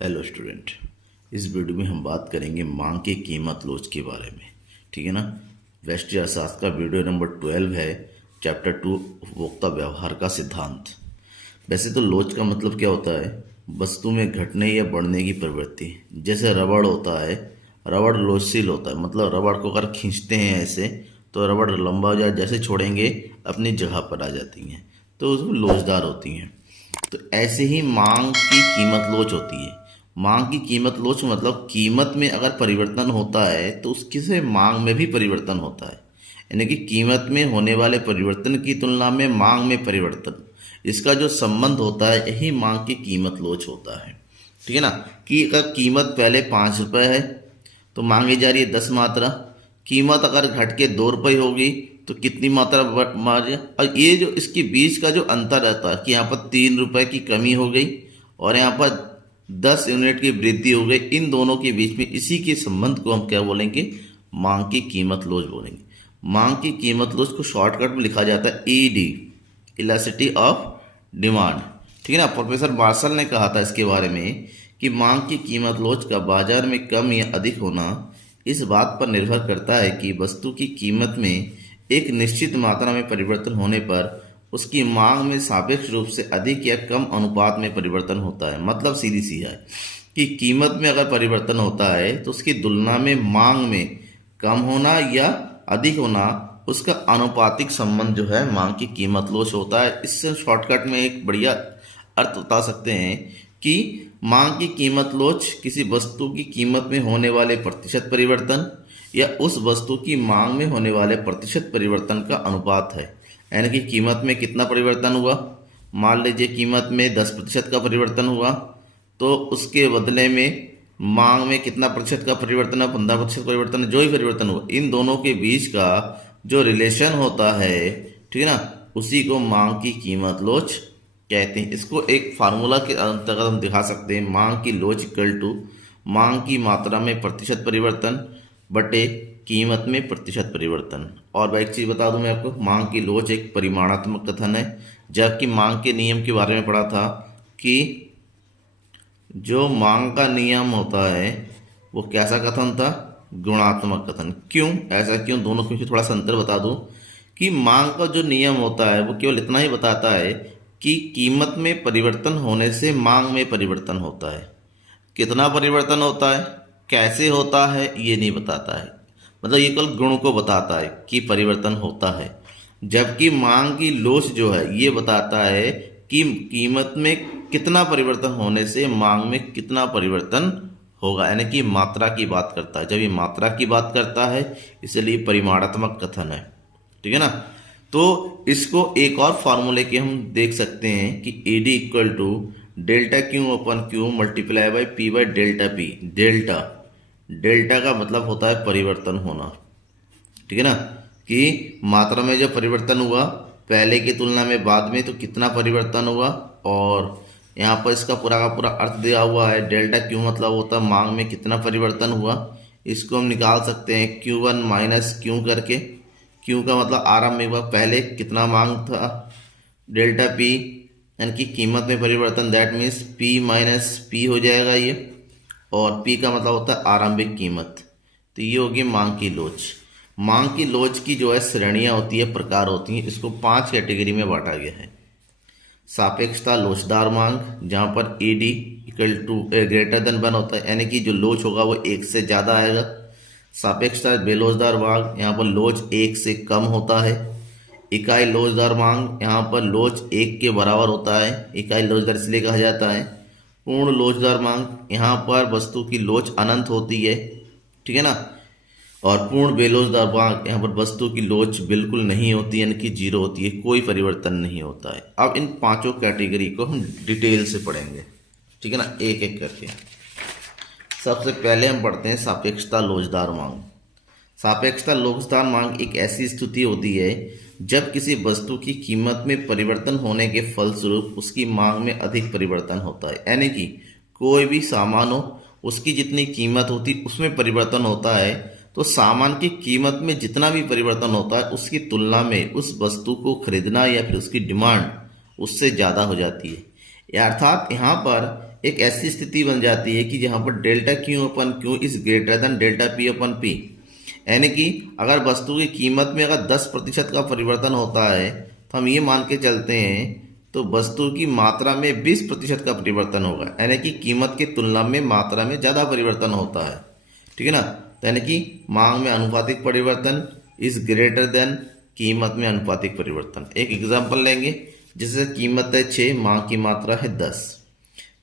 Hello student, इस video में हम बात करेंगे मांग की कीमत लोच के बारे में। ठीक है ना। व्यष्टि अर्थशास्त्र का वीडियो नंबर 12 है, चैप्टर 2 उपभोक्ता व्यवहार का सिद्धांत। वैसे तो लोच का मतलब क्या होता है? वस्तु में घटने या बढ़ने की प्रवृत्ति। जैसे रबड़ होता है, रबड़ लोचशील होता है, मतलब रबड़ को अगर खींचते हैं ऐसे तो रबड़ लंबा हो जाए, जैसे छोड़ेंगे अपनी जगह पर आ जाती हैं, तो उसमें लोचदार होती हैं। तो ऐसे ही मांग की कीमत लोच होती है। मांग की कीमत लोच मतलब कीमत में अगर परिवर्तन होता है तो उसकी से मांग में भी परिवर्तन होता है। यानी कि कीमत में होने वाले परिवर्तन की तुलना में मांग में परिवर्तन, इसका जो संबंध होता है यही मांग की कीमत लोच होता है। ठीक है ना। कि अगर कीमत पहले 5 रुपये है तो मांगी जा रही है 10 मात्रा। कीमत अगर घट के 2 रुपये होगी तो कितनी मात्रा मार। और ये जो इसके बीच का जो अंतर रहता है कि यहाँ पर 3 रुपये की कमी हो गई और यहाँ पर 10 यूनिट की वृद्धि हो गई, इन दोनों के बीच में इसी के संबंध को हम क्या बोलेंगे? मांग की कीमत लोच बोलेंगे। मांग की कीमत लोच को शॉर्टकट में लिखा जाता है ईडी, इलास्टिसिटी ऑफ डिमांड। ठीक है ना। प्रोफेसर मार्शल ने कहा था इसके बारे में कि मांग की कीमत लोच का बाजार में कम या अधिक होना इस बात पर निर्भर करता है कि वस्तु की कीमत में एक निश्चित मात्रा में परिवर्तन होने पर उसकी मांग में सापेक्ष रूप से अधिक या कम अनुपात में परिवर्तन होता है। मतलब सीधी सी है कि कीमत में अगर परिवर्तन होता है तो उसकी तुलना में मांग में कम होना या अधिक होना, उसका अनुपातिक संबंध जो है मांग की कीमत लोच होता है। इससे शॉर्टकट में एक बढ़िया अर्थ बता सकते हैं कि मांग की कीमत लोच किसी वस्तु की कीमत में होने वाले प्रतिशत परिवर्तन या उस वस्तु की मांग में होने वाले प्रतिशत परिवर्तन का अनुपात है। यानी कि कीमत में कितना परिवर्तन हुआ, मान लीजिए कीमत में 10% का परिवर्तन हुआ तो उसके बदले में मांग में कितना प्रतिशत का परिवर्तन है, 15% परिवर्तन है। जो ही परिवर्तन हुआ, इन दोनों के बीच का जो रिलेशन होता है, ठीक है ना, उसी को मांग की कीमत लोच कहते हैं। इसको एक फार्मूला के अंतर्गत हम दिखा सकते हैं। मांग की लोच इक्वल टू मांग की मात्रा में प्रतिशत परिवर्तन बटे कीमत में प्रतिशत परिवर्तन। और एक चीज़ बता दूं मैं आपको, मांग की लोच एक परिमाणात्मक कथन है, जबकि मांग के नियम के बारे में पढ़ा था कि जो मांग का नियम होता है वो कैसा कथन था? गुणात्मक कथन। क्यों ऐसा, क्यों दोनों के थोड़ा सा अंतर बता दूं कि मांग का जो नियम होता है वो केवल इतना ही बताता है कि कीमत में परिवर्तन होने से मांग में परिवर्तन होता है। कितना परिवर्तन होता है, कैसे होता है, ये नहीं बताता है। मतलब ये केवल गुण को बताता है कि परिवर्तन होता है। जबकि मांग की लोच जो है ये बताता है कि कीमत में कितना परिवर्तन होने से मांग में कितना परिवर्तन होगा। यानी कि मात्रा की बात करता है। जब ये मात्रा की बात करता है इसलिए परिमाणात्मक कथन है। ठीक है ना। तो इसको एक और फार्मूले के हम देख सकते हैं कि ED equal to delta Q upon Q multiply by P by delta P. Delta, delta का मतलब होता है परिवर्तन होना। ठीक है ना। कि मात्रा में जो परिवर्तन हुआ पहले की तुलना में बाद में, तो कितना परिवर्तन हुआ। और यहाँ पर इसका पूरा का पूरा अर्थ दिया हुआ है। डेल्टा क्यू मतलब होता है मांग में कितना परिवर्तन हुआ। इसको हम निकाल सकते हैं Q1 माइनस क्यू करके। क्यू का मतलब आरंभ में हुआ, पहले कितना मांग था। डेल्टा पी यानी कि कीमत में परिवर्तन, that means P minus P हो जाएगा ये। और पी का मतलब होता है आरंभिक कीमत। तो ये होगी मांग की लोच। मांग की लोच की जो है श्रेणियाँ होती है, प्रकार होती हैं। इसको 5 कैटेगरी में बांटा गया है। सापेक्षता लोचदार मांग, जहाँ पर ED equal to greater than 1 होता है, यानी कि जो लोच होगा वो 1 से ज़्यादा आएगा। सापेक्षता बेलोचदार मांग, यहाँ पर लोच 1 से कम होता है। इकाई लोचदार मांग, यहाँ पर लोच 1 के बराबर होता है। इकाई लोचदार इसलिए कहा जाता है। पूर्ण लोचदार मांग, यहाँ पर वस्तु की लोच अनंत होती है। ठीक है ना। और पूर्ण बेलोचदार मांग, यहाँ पर वस्तु की लोच बिल्कुल नहीं होती, यानी कि जीरो होती है, कोई परिवर्तन नहीं होता है। अब इन 5 कैटेगरी को हम डिटेल से पढ़ेंगे। ठीक है ना, एक एक करके। सबसे पहले हम पढ़ते हैं सापेक्षता लोचदार मांग। सापेक्षता लोचदार मांग एक ऐसी स्थिति होती है जब किसी वस्तु की कीमत में परिवर्तन होने के फलस्वरूप उसकी मांग में अधिक परिवर्तन होता है। यानी कि कोई भी सामान हो, उसकी जितनी कीमत होती उसमें परिवर्तन होता है, तो सामान की कीमत में जितना भी परिवर्तन होता है उसकी तुलना में उस वस्तु को खरीदना या फिर उसकी डिमांड उससे ज़्यादा हो जाती है। अर्थात यहाँ पर एक ऐसी स्थिति बन जाती है कि जहाँ पर delta Q upon Q is greater than delta P upon P, यानी कि अगर वस्तु की कीमत में अगर 10% का परिवर्तन होता है तो हम ये मान के चलते हैं तो वस्तु की मात्रा में 20% का परिवर्तन होगा, यानी कि कीमत की तुलना में मात्रा में ज़्यादा परिवर्तन होता है। ठीक है ना, तो यानी कि मांग में अनुपातिक परिवर्तन इज ग्रेटर देन कीमत में अनुपातिक परिवर्तन। एक एग्जांपल लेंगे, जैसे कीमत है 6, मांग की मात्रा है 10,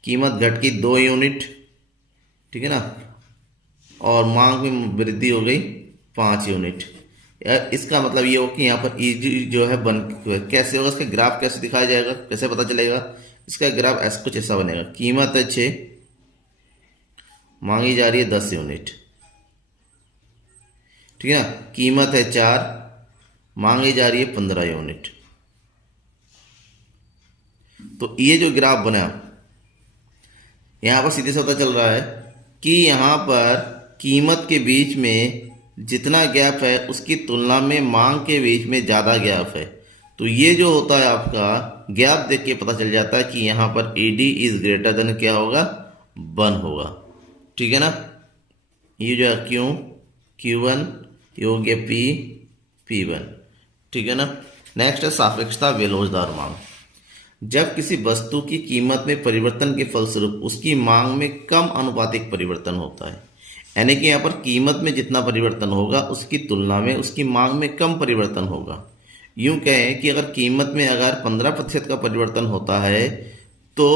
कीमत घट की 2 यूनिट, ठीक है ना, और मांग में वृद्धि हो गई 5 यूनिट। इसका मतलब ये हो कि यहाँ पर ईजी जो है बन कैसे होगा, इसका ग्राफ कैसे दिखाया जाएगा, कैसे पता चलेगा? इसका ग्राफ ऐसा कुछ ऐसा बनेगा, कीमत है 6, मांगी जा रही है 10 यूनिट, ठीक है ना, कीमत है 4, मांगी जा रही है 15 यूनिट। तो ये जो ग्राफ बना यहाँ पर सीधे से पता चल रहा है कि यहाँ पर कीमत के बीच में जितना गैप है उसकी तुलना में मांग के बीच में ज़्यादा गैप है। तो ये जो होता है आपका गैप देख के पता चल जाता है कि यहाँ पर ईडी इज ग्रेटर देन क्या होगा, 1 होगा। ठीक है ना, ये जो है Q1 ये हो गया P1। ठीक है ना। नेक्स्ट है सापेक्षता बेलोजदार मांग। जब किसी वस्तु की कीमत में परिवर्तन के फलस्वरूप उसकी मांग में कम अनुपातिक परिवर्तन होता है, यानी कि यहाँ पर कीमत में जितना परिवर्तन होगा उसकी तुलना में उसकी मांग में कम परिवर्तन होगा। यूं कहें कि अगर कीमत में अगर 15% का परिवर्तन होता है तो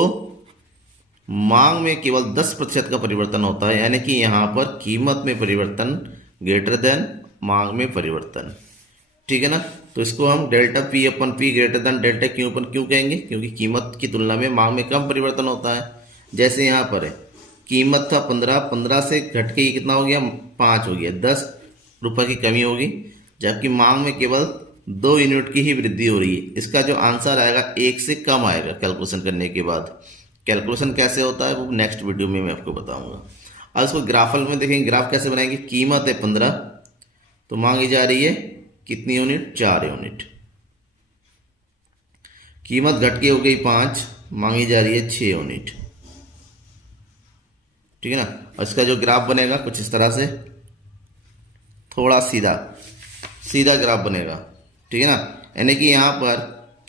मांग में केवल 10% का परिवर्तन होता है, यानी कि यहाँ पर कीमत में परिवर्तन ग्रेटर देन मांग में परिवर्तन। ठीक है ना, तो इसको हम delta P upon P greater than delta Q upon Q कहेंगे, क्योंकि कीमत की तुलना में मांग में कम परिवर्तन होता है। जैसे यहाँ पर है कीमत था 15 से घट के कितना हो गया, 5 हो गया, 10 रुपये की कमी होगी, जबकि मांग में केवल 2 यूनिट की ही वृद्धि हो रही है। इसका जो आंसर आएगा 1 से कम आएगा कैलकुलेशन करने के बाद। कैलकुलेशन कैसे होता है वो नेक्स्ट वीडियो में मैं आपको बताऊंगा। अब इसको ग्राफल में देखेंगे, ग्राफ कैसे बनाएंगे। कीमत है 15 तो मांगी जा रही है कितनी यूनिट, 4 यूनिट। कीमत घट के हो गई 5, मांगी जा रही है 6 यूनिट। ठीक है ना, और इसका जो ग्राफ बनेगा कुछ इस तरह से, थोड़ा सीधा ग्राफ बनेगा। ठीक है ना, यानी कि यहाँ पर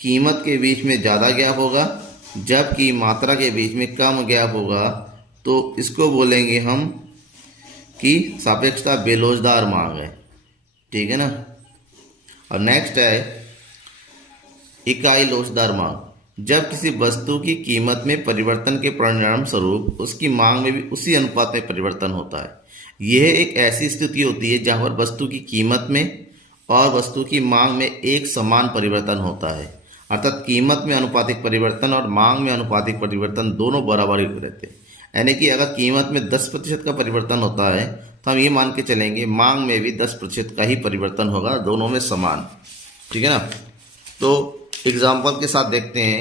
कीमत के बीच में ज़्यादा गैप होगा जबकि मात्रा के बीच में कम गैप होगा, तो इसको बोलेंगे हम कि सापेक्षता बेलोजदार मांग है। ठीक है ना। और नेक्स्ट है इकाई लोचदार मांग। जब किसी वस्तु की कीमत में परिवर्तन के परिणाम स्वरूप उसकी मांग में भी उसी अनुपात में परिवर्तन होता है। यह एक ऐसी स्थिति होती है जहां पर वस्तु की कीमत में और वस्तु की मांग में एक समान परिवर्तन होता है, अर्थात कीमत में अनुपातिक परिवर्तन और मांग में अनुपातिक परिवर्तन दोनों बराबर ही रहते हैं। यानी कि अगर कीमत में 10% का परिवर्तन होता है तो हम ये मान के चलेंगे मांग में भी 10% का ही परिवर्तन होगा, दोनों में समान। ठीक है ना। तो एग्जाम्पल के साथ देखते हैं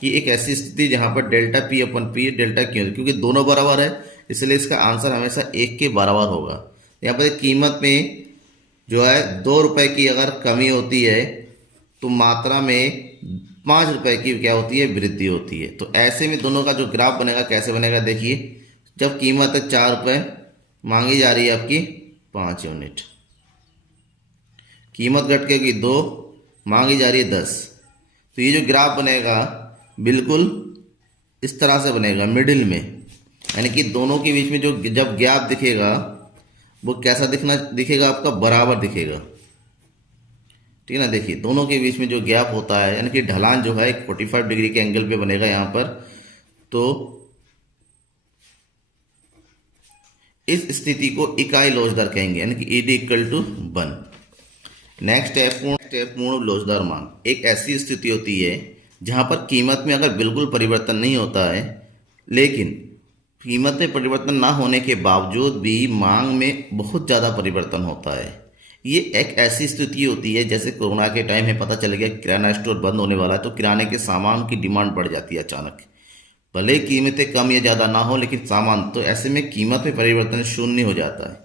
कि एक ऐसी स्थिति जहां पर delta P upon P delta Q, क्योंकि दोनों बराबर है इसलिए इसका आंसर हमेशा 1 के बराबर होगा। यहाँ पर कीमत में जो है 2 रुपये की अगर कमी होती है तो मात्रा में 5 रुपये की क्या होती है, वृद्धि होती है। तो ऐसे में दोनों का जो ग्राफ बनेगा कैसे बनेगा, देखिए जब कीमत है 4 रुपये, मांगी जा रही है आपकी 5 यूनिट, कीमत घट के होगी 2, मांगी जा रही है 10। तो ये जो ग्राफ बनेगा बिल्कुल इस तरह से बनेगा मिडिल में, यानी कि दोनों के बीच में जो जब गैप दिखेगा वो कैसा दिखेगा आपका, बराबर दिखेगा। ठीक है ना, देखिए दोनों के बीच में जो गैप होता है यानी कि ढलान जो है 45 डिग्री के एंगल पे बनेगा यहाँ पर। तो इस स्थिति को इकाई लोचदार कहेंगे, यानी कि ईडी इक्वल टू 1। नेक्स्ट है पूर्ण लोचदार मांग। एक ऐसी स्थिति होती है जहां पर कीमत में अगर बिल्कुल परिवर्तन नहीं होता है, लेकिन कीमत में परिवर्तन ना होने के बावजूद भी मांग में बहुत ज़्यादा परिवर्तन होता है। ये एक ऐसी स्थिति होती है जैसे कोरोना के टाइम में पता चल गया किराना स्टोर बंद होने वाला है, तो किराने के सामान की डिमांड बढ़ जाती है अचानक, भले कीमतें कम या ज़्यादा ना हो लेकिन सामान, तो ऐसे में कीमत में परिवर्तन शून्य हो जाता है।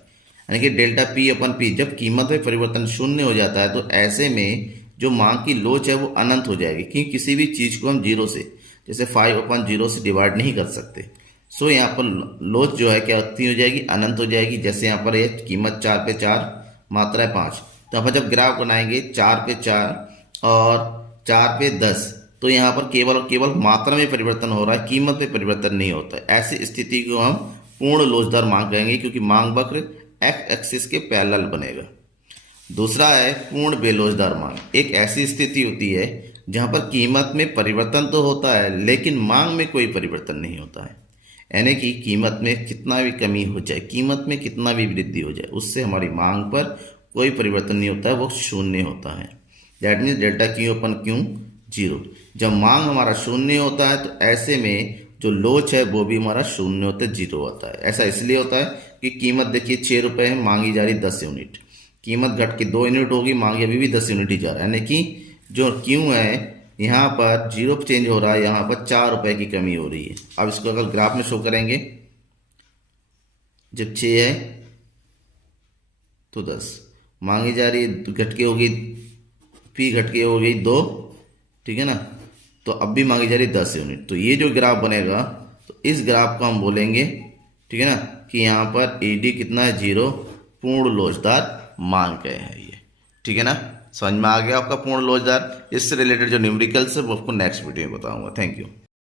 यानी कि डेल्टा पी अपन पी, जब कीमत में परिवर्तन शून्य हो जाता है तो ऐसे में जो मांग की लोच है वो अनंत हो जाएगी, क्योंकि किसी भी चीज़ को हम जीरो से, जैसे 5/0 से डिवाइड नहीं कर सकते। सो यहाँ पर लोच जो है क्या कितनी हो जाएगी, अनंत हो जाएगी। जैसे यहाँ पर ये कीमत 4 पे 4, मात्रा है 5, तो अपन जब ग्राफ बनाएंगे 4 पे 4 और 4 पे 10, तो यहाँ पर केवल और केवल मात्रा में परिवर्तन हो रहा है, कीमत में परिवर्तन नहीं होता है। ऐसी स्थिति को हम पूर्ण लोचदार मांग कहेंगे, क्योंकि मांग वक्र एक्स एक्सिस के पैरेलल बनेगा। दूसरा है पूर्ण बेलोचदार मांग। एक ऐसी स्थिति होती है जहां पर कीमत में परिवर्तन तो होता है लेकिन मांग में कोई परिवर्तन नहीं होता है। यानी कि कीमत में कितना भी कमी हो जाए, कीमत में कितना भी वृद्धि हो जाए, उससे हमारी मांग पर कोई परिवर्तन नहीं होता है, वो शून्य होता है। That means delta Q upon Q 0। जब मांग हमारा शून्य होता है तो ऐसे में जो लोच है वो भी हमारा शून्य होता है, 0 होता है। ऐसा इसलिए होता है कि कीमत देखिए 6 रुपये है, मांगी जा रही 10 यूनिट, कीमत घट के 2 यूनिट होगी, मांगी अभी भी 10 यूनिट ही जा रहा है। यानी कि जो क्यू है यहाँ पर 0 चेंज हो रहा है, यहाँ पर 4 रुपये की कमी हो रही है। अब इसको अगर ग्राफ में शो करेंगे, जब 6 है तो 10 मांगी जा रही है, घट के होगी पी घट के हो गई 2, ठीक है ना, तो अब भी मांगी जा रही 10 यूनिट। तो ये जो ग्राफ बनेगा तो इस ग्राफ को हम बोलेंगे, ठीक है ना, कि यहाँ पर ईडी कितना है 0, पूर्ण लोचदार मांग का है ये, ठीक है ना। समझ में आ गया आपका पूर्ण लोचदार। इससे रिलेटेड जो न्यूमेरिकल्स है वो आपको नेक्स्ट वीडियो में बताऊंगा। Thank you.